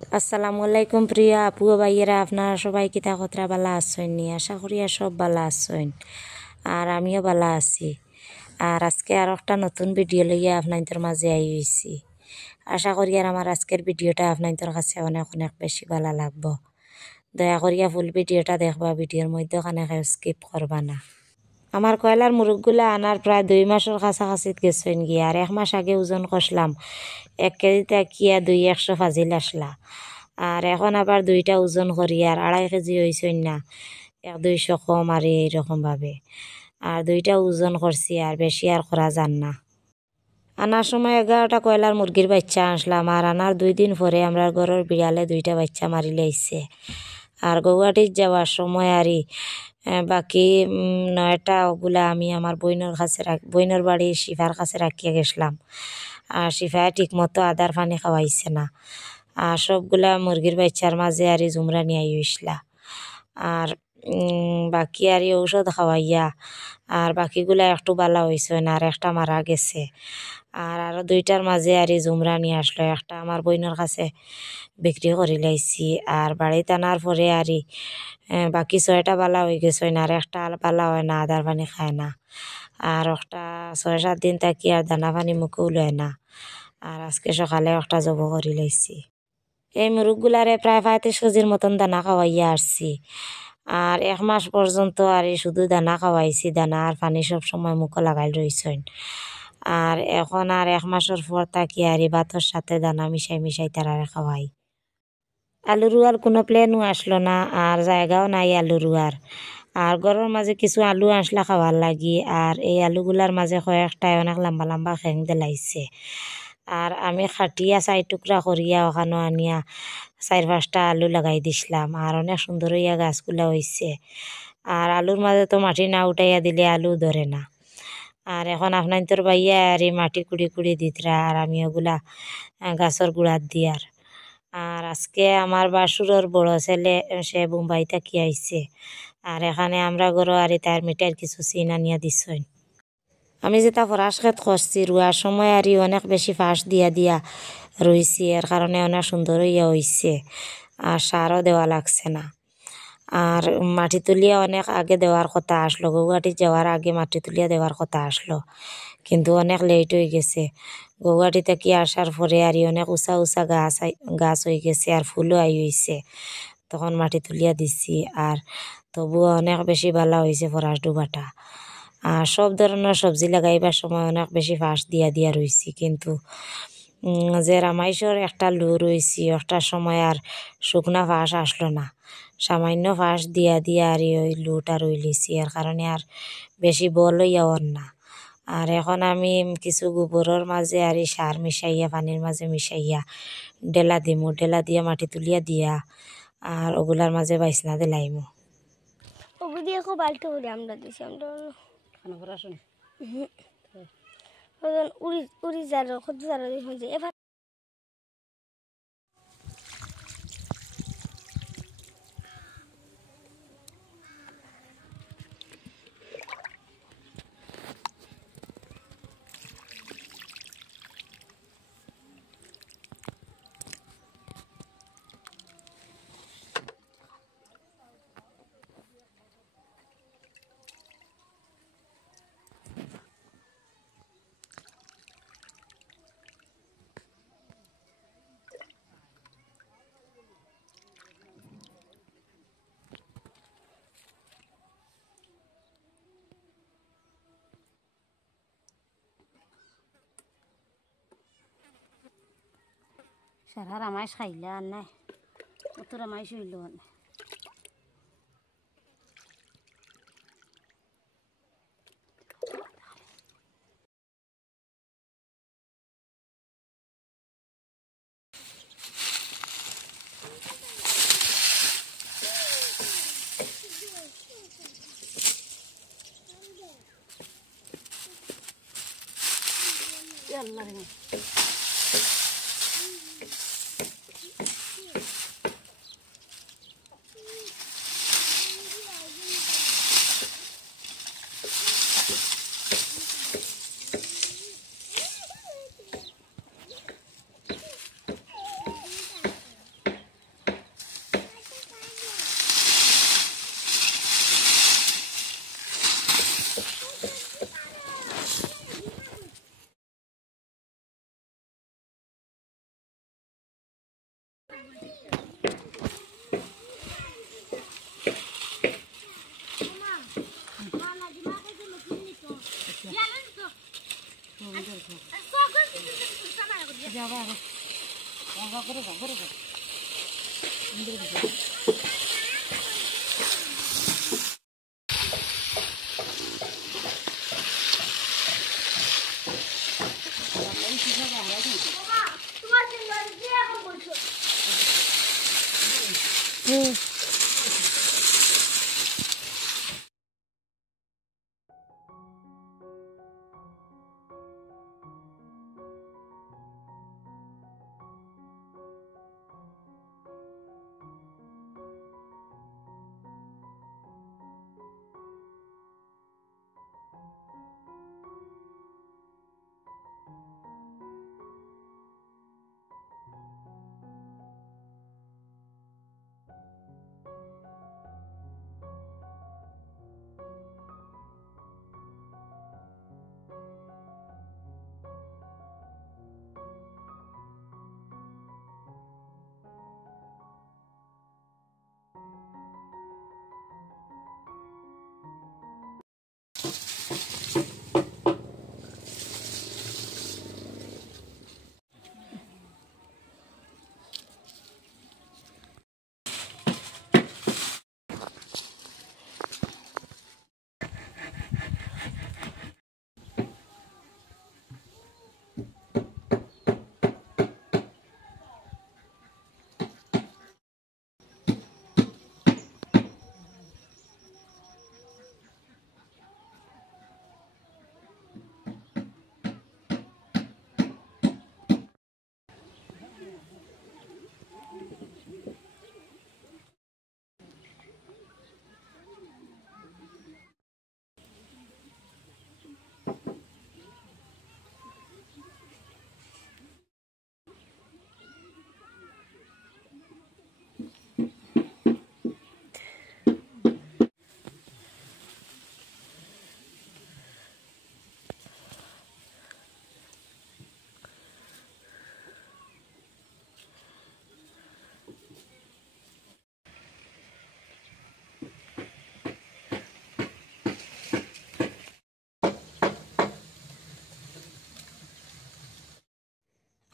আসসালামু আলাইকুম প্রিয় আপু ও ভাইয়েরা, আপনারা সবাই কিতা কতরা বালা আছেন নি? আশা করি আর সব বালা আছেন, আর আমিও বালা আছি। আর আজকে আর একটা নতুন ভিডিও লইয়া আপনাদের মাঝে আই হইছি। আশা করি আর আমার আজকের ভিডিওটা আপনাদের কাছে অনেক অনেক বেশি ভালো লাগবো। দয়া করিয়া ফুল ভিডিওটা দেখবা, ভিডিওর মধ্যে কানে স্কিপ করবা না। আমার কয়লার মুরগগুলা আনার প্রায় 2 মাসের কাছাকাছি গেছেন গিয়া, আর 1 মাস আগে ওজন করলাম 1 কেজি তাকিয়া 200 ফাজিল আসলা। আর এখন আবার দুইটা ওজন করি আর 2.5 কেজি হয়েছেন না, 100-200 কম আর এইরকম ভাবে। আর দুইটা ওজন করছি, আর বেশি আর করা যান না। আনার সময় 11টা কয়লার মুরগির বাচ্চা আনলাম, আর আনার 2 দিন পরে আমরা ঘরের বিড়ালে 2টা বাচ্চা মারি লাইছে। আর গৌহাটির যাওয়ার সময় আরই বাকি 9টা ওগুলা আমি আমার বইনের বাড়ি শিফার কাছে রাখিয়া গেছিলাম। আর শিফায় ঠিক মতো আদার পানি খাওয়াইছে না, আর সবগুলা মুরগির বাচ্চার মাঝে আরই জুমরা নিয়ে আইসলা। আর বাকি আর ঔষধ খাওয়াইয়া, আর বাকিগুলা একটু বালা হয়েছে না, আর একটা মারা গেছে। আর আরো 2টার মাঝে আর জুমরা নিয়ে আসলো, একটা আমার বইনের কাছে বিক্রি করি লাইছি। আর বাড়িতে আনার পরে আরই বাকি 6টা বালা হয়ে গেছে না, আর একটা বালা হয় না, আদার পানি খায় না। আর একটা 6-7 দিন থাকি আর দানা পানি মুখেও লয় না। আর আজকে সকালে একটা জব করি লাইছি। এই মুরগগুলারে প্রায় 35 কেজির মতন দানা খাওয়াইয়া আসছি। আর 1 মাস পর্যন্ত আর শুধু দানা খাওয়াইছি, দানা আর পানি সব সময় মুখে লাগাই রইছেন। আর এখন আর 1 মাসের পর থাকি আর ভাতের সাথে দানা মিশাই মিশাই তারারে খাওয়াই। আলু রুয়ার কোনো প্লেনও আসলো না, আর জায়গাও নাই আলু রুয়ার। আর ঘরের মাঝে কিছু আলু আসলা খাওয়ার লাগি, আর এই আলুগুলার মাঝে কয়েকটায় অনেক লম্বা লম্বা খেং দিলাইছে। আর আমি খাটিয়া 4 টুকরা করিয়া ওখানে আনিয়া 4-5টা আলু লাগাই দিছিলাম, আর অনেক সুন্দর হইয়া গাছগুলা হইছে। আর আলুর মাঝে তো মাটি না উঠাইয়া দিলে আলু ধরে না। আর এখন আপনার তোর বাইয়া আর এই মাটি কুড়ি কুড়ি দিতরা, আর আমি ওগুলা গাছের গুড়াত দিয়ার। আর আজকে আমার বাসুরের বড় ছেলে সে বোম্বাই থাকি আইছে, আর এখানে আমরা গরো আর তার মিটার কিছু চিন আনিয়া দিছই। আমি যেটা ফরাস খেত করছি রুয়ার সময় আর অনেক বেশি ফাঁস দিয়া দিয়া রইছি, এর কারণে অনেক সুন্দর হইয়া হইছে। আর সারও দেওয়া লাগছে না। আর মাটি তুলিয়া অনেক আগে দেওয়ার কথা আসলো, গৌহাটি যাওয়ার আগে মাটি তুলিয়া দেওয়ার কথা আসলো, কিন্তু অনেক লেট হয়ে গেছে। গৌহাটি থেকে আসার পরে আর অনেক উঁচা উঁচা গাছ হয়ে গেছে, আর ফুলও হইছে। তখন মাটি তুলিয়া দিছি, আর তবুও অনেক বেশি ভালো হয়েছে ফরাস ডুবাটা। আর সব ধরনের সবজি লাগাইবার সময় অনেক বেশি ফাঁস দিয়া দিয়া রইছি, কিন্তু যে রামাইশর একটা লু রইছি একটা সময় আর শুকনা ফাঁস আসলো না। সামান্য ফাঁস দিয়া দিয়া আর ওই লুটা রই লিছি, এর কারণে আর বেশি বল হইয়াও না। আর এখন আমি কিছু গোবরের মাঝে আর সার মিশাইয়া পানির মাঝে মিশাইয়া ডেলা দিমু, ডেলা দিয়া মাটি তুলিয়া দিয়া আর ওগুলার মাঝে বাইসনা দিলাইমু। ওগুলো দিয়ে খুব বাল্টি করে আমরা দিছি, আমরা উড়ি উড়ি যার খুদ যার এবার সারা রামাইশ খাইলা আর নাই, অত রামাইশ হইল না। আল্লাহ রে যাবা যাবা করে যাও করে যাও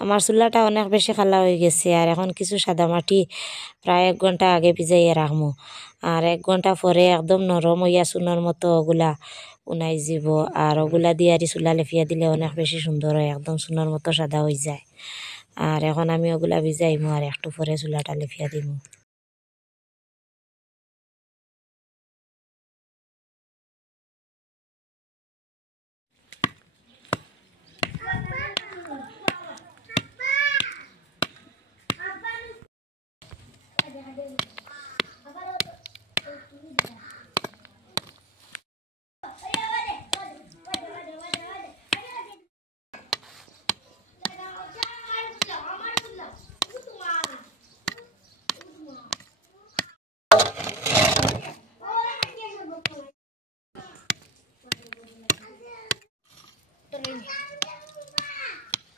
আমার চুলাটা অনেক বেশি খালা হয়ে গেছে আর এখন কিছু সাদামাটি প্রায় 1 ঘন্টা আগে ভিজাইয়া রাখমু আর 1 ঘন্টা পরে একদম নরম হইয়া চুনের মতো ওগুলা উনাই যাব আর ওগুলা দিয়ে আর চুলা লেফিয়া দিলে অনেক বেশি সুন্দর হয় একদম চুনের মতো সাদা হয়ে যায় আর এখন আমি ওগুলা ভিজাইমু আর একটু পরে চুলাটা লেফিয়া দিমু।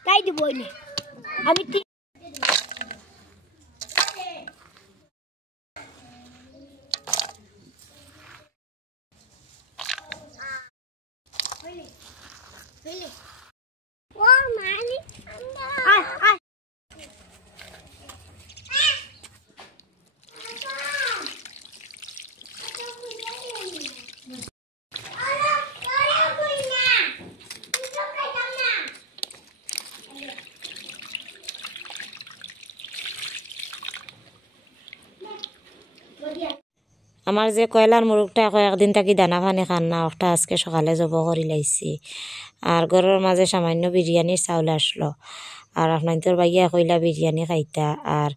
তাই দিব আমি ও মানি আয় আয় আমার যে কয়লার মুরগটা কয়েকদিন থাকি দানা পানি খান না ওটা আজকে সকালে জব করি লাইছি আর ঘরের মাঝে সামান্য বিরিয়ানির চাউল আসলো আর আপনার বাইয়া কইলা বিরিয়ানি খাইতা আর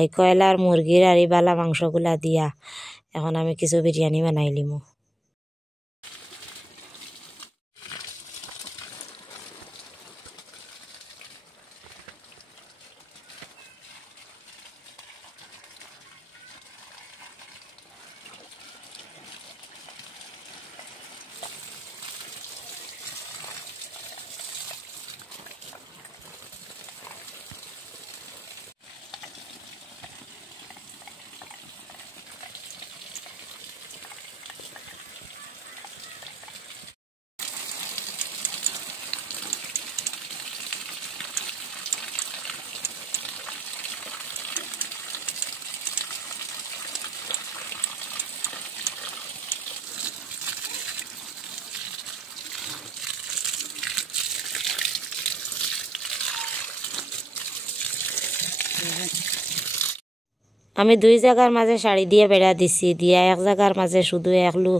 এই কয়লার মুরগির আর এই বালা মাংসগুলা দিয়া এখন আমি কিছু বিরিয়ানি বানাইলিমু। আমি দুই জায়গার মাঝে শাড়ি দিয়ে বেড়া দিছি, দিয়া এক জায়গার মাঝে শুধু একলু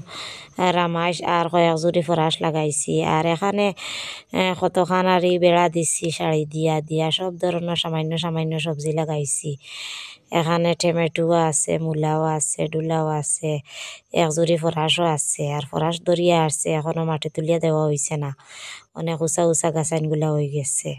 রামাইশ আর কয়েক জুড়ি ফরাস লাগাইছি। আর এখানে কতখান আর বেড়া দিছি শাড়ি দিয়া দিয়া সব ধরনের সামান্য সামান্য সবজি লাগাইছি। এখানে টমেটো আছে, মূলাও আছে, ডুলাও আছে, এক জুড়ি ফরাসও আছে। আর ফরাস দরিয়া আসছে, এখনো মাটি তুলিয়া দেওয়া হয়েছে না, অনেক উঁচা উঁচা গাছাইনগুলা হয়ে গেছে।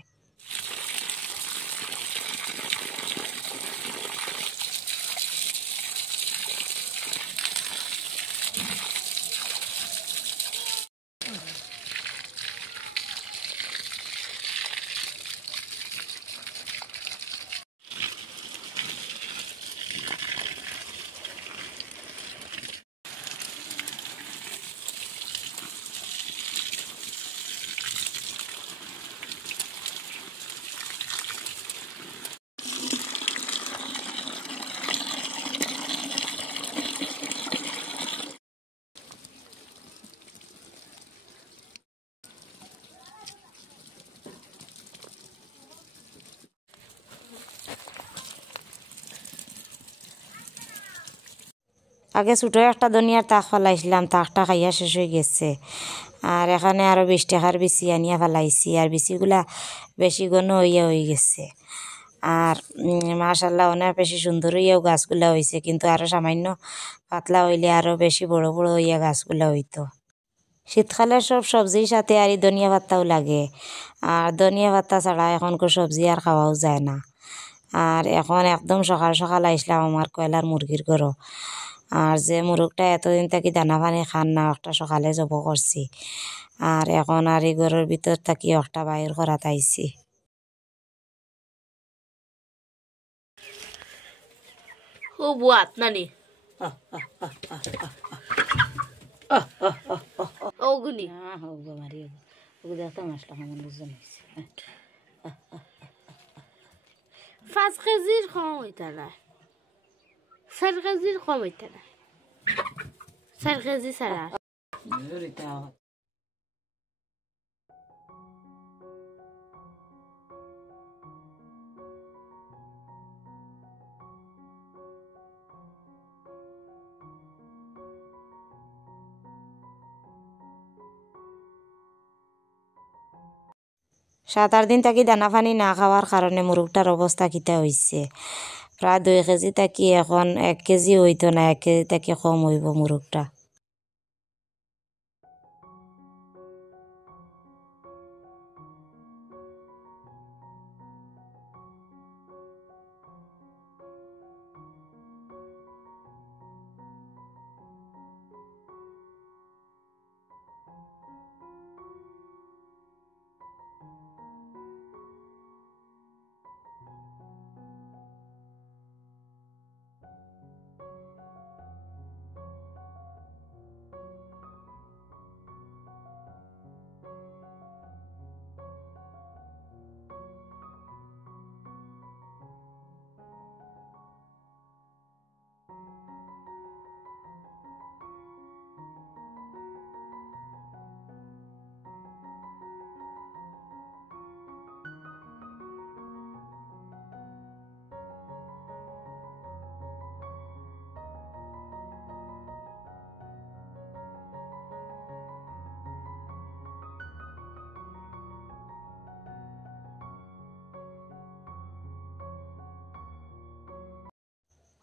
আগে ছোটো একটা ধনিয়ার তাক ফেলাইছিলাম, তাকটা খাইয়া শেষ হয়ে গেছে। আর এখানে আরও 20 টাকার বিচি আনিয়া ফেলাইছি, আর বিচিগুলা বেশি ঘন হইয়া হয়ে গেছে। আর মাশাল্লাহ অনেক বেশি সুন্দর হইয়াও গাছগুলা হয়েছে, কিন্তু আরও সামান্য পাতলা হইলে আরও বেশি বড় বড় হইয়া গাছগুলা হইতো। শীতকালের সব সবজির সাথে আর এই ধনিয়া পাতাও লাগে, আর ধনিয়া পাতা ছাড়া এখনকার সবজি আর খাওয়াও যায় না। আর এখন একদম সকাল সকাল আইসলাম আমার কয়লার মুরগির ঘরও। আর যে মুরগটা এতদিন থাকি দানা পানি খান না, একটা সকালে জব করছি। আর এখন আর এই ঘরের ভিতর থাকি একটা বাইর করা তাইছি। ও বুয়াত নানি ওগুনি পাঁচ কেজির কম হইতা না, 4 কেজির কম হইতা না, 4 কেজি ছাড়া। সাত আট দিন থাকি দানা পানি না খাওয়ার কারণে মুরগটার অবস্থা কিতা হয়েছে। প্রায় 2 কেজি থাকি এখন 1 কেজি হইতো না, 1 কেজি থাকি কম হইব মুরগটা।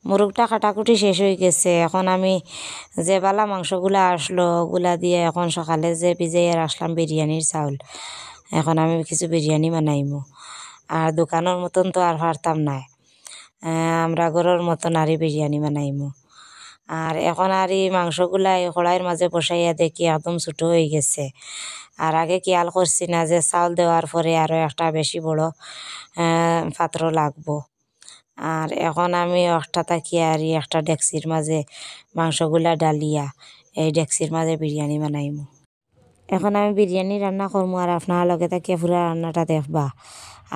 মুরগটা কাটাকুটি শেষ হয়ে গেছে। এখন আমি যে বালা মাংসগুলা আসলো ওগুলা দিয়ে এখন সকালে যে ভিজাইয়া রাখলাম বিরিয়ানির চাউল, এখন আমি কিছু বিরিয়ানি বানাইমু। আর দোকানের মতন তো আর পারতাম না, আমরা ঘরের মতন আরই বিরিয়ানি বানাইমু। আর এখন আর এই মাংসগুলা এই কড়াইয়ের মাঝে বসাইয়া দেখি একদম ছোটো হয়ে গেছে। আর আগে খেয়াল করছি না যে চাউল দেওয়ার পরে আরও একটা বেশি বড় পাত্র লাগবো। আর এখন আমি একটা তাকি আর একটা ডেকচির মাঝে মাংসগুলা ডালিয়া এই ডেকচির মাঝে বিরিয়ানি বানাইমু। এখন আমি বিরিয়ানি রান্না করবো, আর আপনার লগে তাকিয়া পুরা রান্নাটা দেখবা।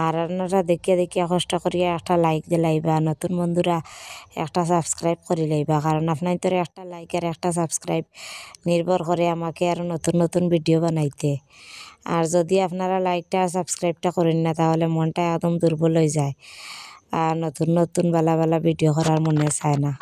আর রান্নাটা দেখিয়া দেখিয়া কষ্ট করিয়া একটা লাইক দিলাইবা, নতুন বন্ধুরা একটা সাবস্ক্রাইব করে লাইবা, কারণ আপনার তোর একটা লাইক আর একটা সাবস্ক্রাইব নির্ভর করে আমাকে আরও নতুন নতুন ভিডিও বানাইতে। আর যদি আপনারা লাইকটা আর সাবস্ক্রাইবটা করেন না তাহলে মনটা একদম দুর্বল হয়ে যায়। আর নতুন নতুন বালা বালা ভিডিও করার মনে চায় না।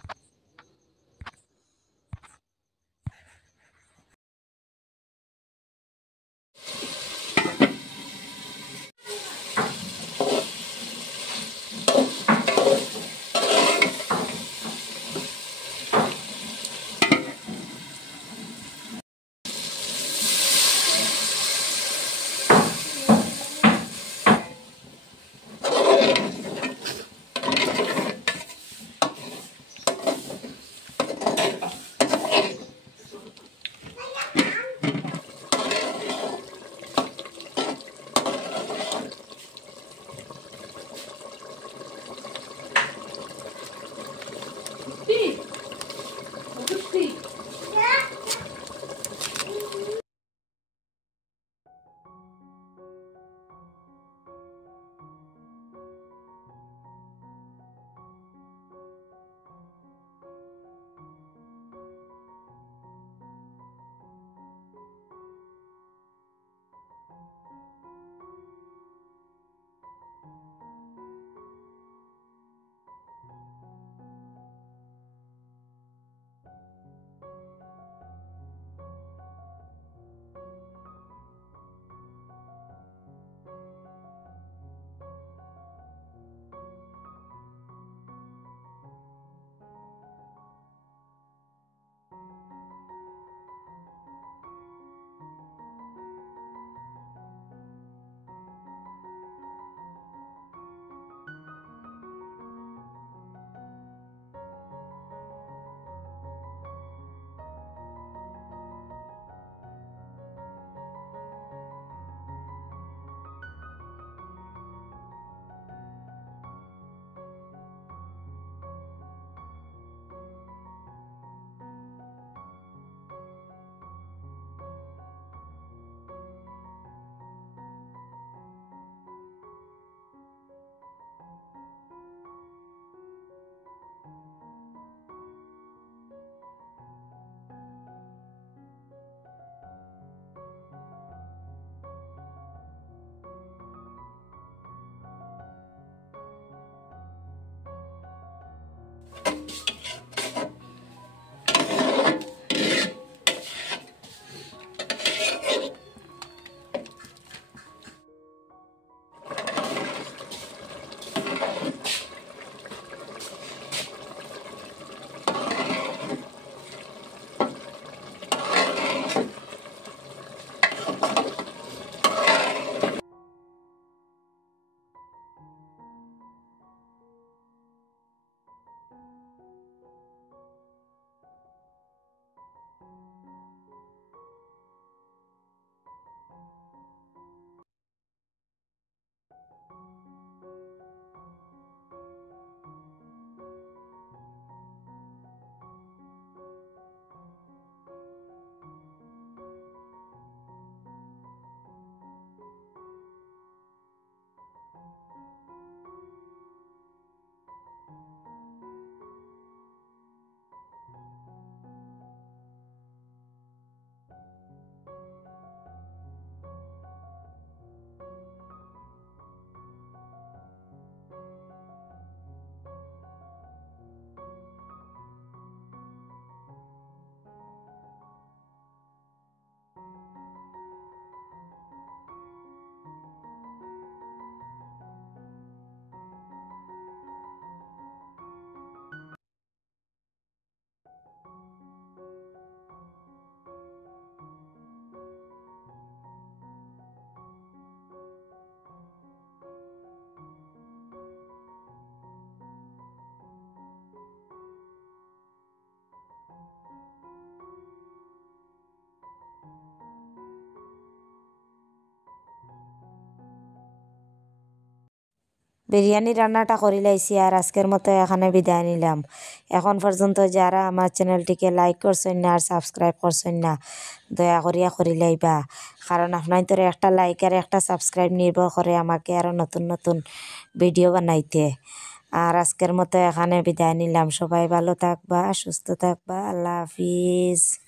বিরিয়ানি রান্নাটা করে লাইছি আর আজকের মতো এখানে বিদায় নিলাম। এখন পর্যন্ত যারা আমার চ্যানেলটিকে লাইক করছেন না আর সাবস্ক্রাইব করছেন না, দয়া করিয়া করে লাইবা, কারণ আপনাদের একটা লাইক আর একটা সাবস্ক্রাইব নির্ভর করে আমাকে আরও নতুন নতুন ভিডিও বানাইতে। আর আজকের মতো এখানে বিদায় নিলাম। সবাই ভালো থাকবা, সুস্থ থাকবা। আল্লাহ হাফিজ।